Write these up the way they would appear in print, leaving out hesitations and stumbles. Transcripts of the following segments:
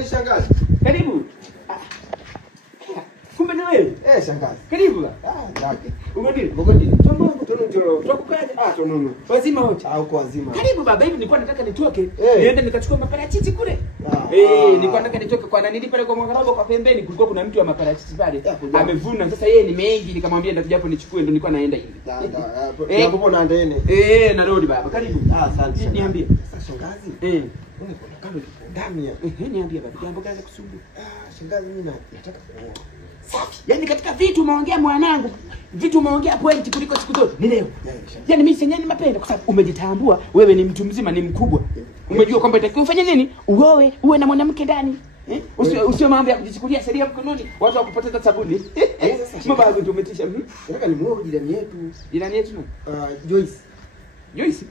Kweli shangazi. Karibu. Kumbe ni wewe? Shangazi. Karibu. Zake. Umedili? Tono. Tukukaje? Tono. Wazima wote. Uko wazima. Karibu baba, hivi nilikuwa nataka nitoke. Niende nikachukua maparachichi kule. Nilikuwa nataka nitoke kwa nani pale kwa Mwangarago kwa pembeni kulikuwa kuna mtu wa maparachichi pale. Amevuna. Sasa yeye ni mengi nikamwambia ndio japo nichukue ndio nilikuwa naenda hivi. Hapo na ndene. Narudi baba. Karibu. Asante. Niambie. Sasa shangazi. Wewe kuna kama ndani ya. Niambie baba. Jambo gani kusumbua? Shangazi mimi nataka kuoa. Safi. Yaani katika vitu umeongea mwanangu, vitu umeongea point kuliko siku zote. Ni leo. Yaani mimi senyani mapenda kwa sababu umejitambua wewe ni mtu mzima, ni mkubwa. Umejua kwamba itakiwa ufanye nini? Uoe, uwe na mwanamke ndani. Usio mambo ya kujichukulia sheria mkononi, watu wakupoteza sabuni. Mambo hayo tumetisha. Nataka ni muoe jirani yetu. Jirani yetu nani? Joyce. Joyce?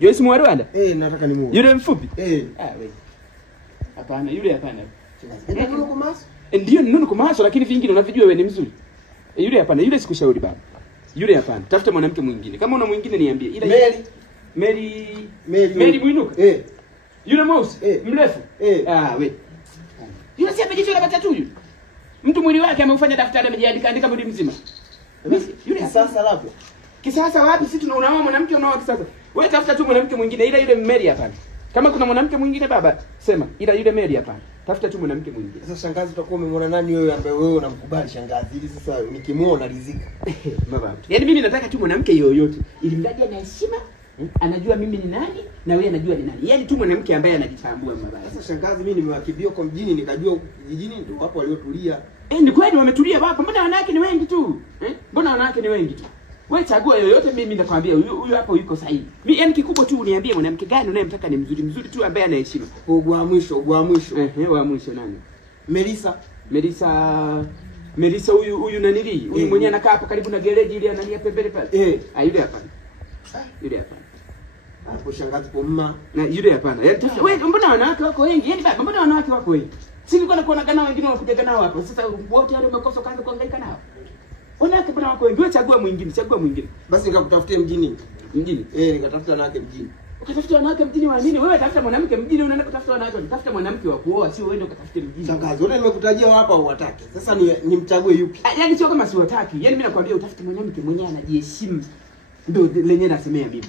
Joyce mwa Rwanda? Nataka ni muoe. Yule mfupi? Wewe. Hapana, yule hapana. Ndio Nunu Kumaso? Ndio Nunu Kumaso, lakini vingine unavijua wewe ni mzuri. Yule hapana, yule sikushauri baba. Yule hapana. Tafuta mwanamke mwingine. Kama una mwingine niambie. Ila Mary Mwinuka? Yule mweusi? Mrefu? Wewe. Yule si amejichora matatu yule. Mtu mwili wake ameufanya daftari amejiandika mwili mzima. Yule kisasa labda. Kisasa wapi? Sisi tunaoa mwanamke unaoa kisasa. Wewe tafuta tu mwanamke mwingine, ila yule Mary hapana. Kama kuna mwanamke mwingine baba, sema, ila yule Mary hapana. Tafuta tu mwanamke mwingine. Sasa shangazi utakuwa umemwona nani wewe ambaye wewe unamkubali shangazi? Ili sasa nikimuona rizika. Baba. Yaani mimi nataka tu mwanamke yoyote, ili mradi ana heshima, anajua mimi ni nani na wewe anajua ni nani. Yaani tu mwanamke ambaye anajitambua mabaya. Sasa shangazi mimi nimewakimbia kwa mjini nikajua kijijini ndio hapo waliotulia. Ni kweli wametulia wapo. Mbona wanawake ni wengi tu? Mbona wanawake ni wengi tu? Wewe chagua yoyote, mimi nitakwambia huyu hapo yuko sahihi. Mimi yani kikubwa tu uniambie mwanamke gani unayemtaka ni mzuri tu ambaye ana heshima. Wa mwisho. Wa mwisho nani? Melissa huyu nanili. Huyu mwenyewe anakaa hapo karibu na gereji ile anania pembele pale. Yule hapana. Yule hapana. Hapo shangazi kwa mama. Na yule hapana. Yaani wewe mbona wanawake wako wengi? Yaani baba mbona wanawake wako wengi? Si nilikuwa nakuona kana wengine wanakuja nao hapo. Sasa wote wale umekosa kaanza kuhangaika nao. Wanawake bwana wako wengi, wewe chagua mwingine. Basi nikakutafutia mjini. Nikatafuta wanawake mjini. Ukatafuta wanawake mjini wa nini? Wewe tafuta mwanamke mjini, unaenda kutafuta wanawake, tafuta mwanamke wa kuoa, sio uende ukatafute mjini. Shangazi, wote nimekutajia hapa uwatake. Sasa nimchague yupi? Yaani sio kama siwataki. Yaani mimi nakwambia utafute mwanamke mwenyewe anajiheshimu. Ndio lenyewe nasemea mimi.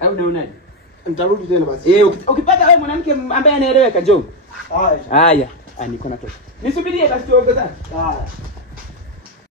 Au unaonaje? Nitarudi tena basi. Ukipata wewe mwanamke ambaye anaeleweka njoo. Haya. Niko natoka. Nisubirie basi tuongezane.